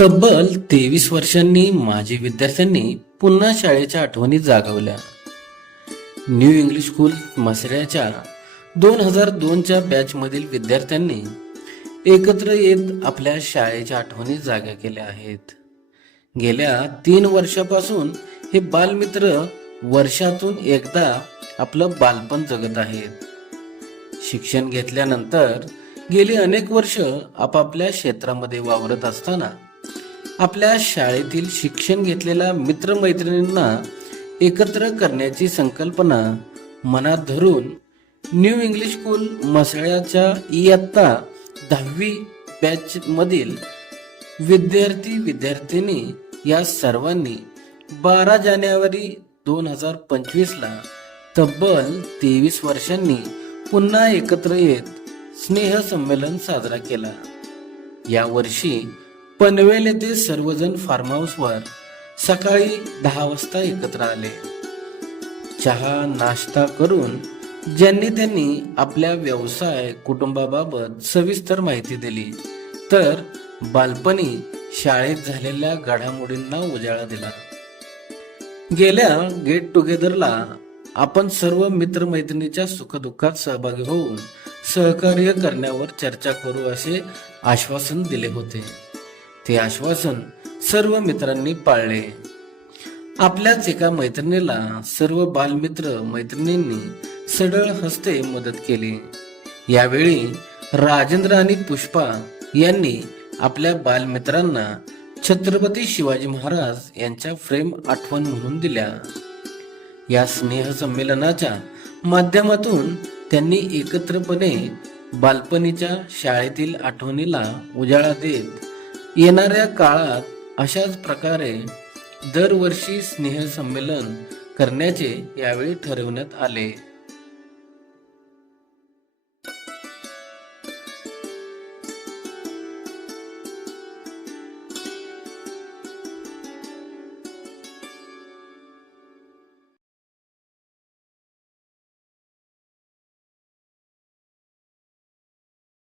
तब्बल तेवीस वर्षांनी माजी विद्यार्थ्यांनी पुन्हा शाळेच्या आठवणी जागवल्या. न्यू इंग्लिश स्कूल मसऱ्याच्या दोन हजार दोनच्या बॅचमधील विद्यार्थ्यांनी एकत्र येत आपल्या शाळेच्या आठवणी जाग्या केल्या आहेत. गेल्या तीन वर्षापासून हे बालमित्र वर्षातून एकदा आपलं बालपण जगत आहेत. शिक्षण घेतल्यानंतर गेली अनेक वर्ष आपापल्या क्षेत्रामध्ये वावरत असताना आपल्या शाळेतील शिक्षण घेतलेल्या मित्रमैत्रिणींना एकत्र करण्याची संकल्पना मनात धरून न्यू इंग्लिश स्कूल मसळ्याच्या इयत्ता दहावी बॅचमधील विद्यार्थी विद्यार्थिनी या सर्वांनी बारा जानेवारी दोन हजार पंचवीसला तब्बल तेवीस वर्षांनी पुन्हा एकत्र येत स्नेहसंमेलन साजरा केला. यावर्षी पनवेल येथे सर्वजण फार्म हाऊसवर सकाळी दहा वाजता एकत्र आले. चहा नाश्ता करून ज्यांनी त्यांनी आपल्या व्यवसाय कुटुंबाबाबत सविस्तर माहिती दिली तर बालपणी शाळेत झालेल्या घडामोडींना उजाळा दिला. गेल्या गेट टुगेदरला आपण सर्व मित्रमैत्रिणीच्या सुखदुःखात सहभागी होऊन सहकार्य करण्यावर चर्चा करू असे आश्वासन दिले होते. ते आश्वासन सर्व मित्रांनी पाळले. आपल्याच एका मैत्रिणीला सर्व बालमित्र मैत्रिणींनी सडळ हस्ते मदत केली. यावेळी राजेंद्र आणि पुष्पा यांनी आपल्या बालमित्रांना छत्रपती शिवाजी महाराज यांच्या फ्रेम आठवण म्हणून दिल्या. या स्नेह संमेलनाच्या माध्यमातून त्यांनी एकत्रपणे बालपणीच्या शाळेतील आठवणीला उजाळा देत येणाऱ्या काळात अशाच प्रकारे दरवर्षी स्नेह संमेलन करण्याचे यावेळी ठरवण्यात आले.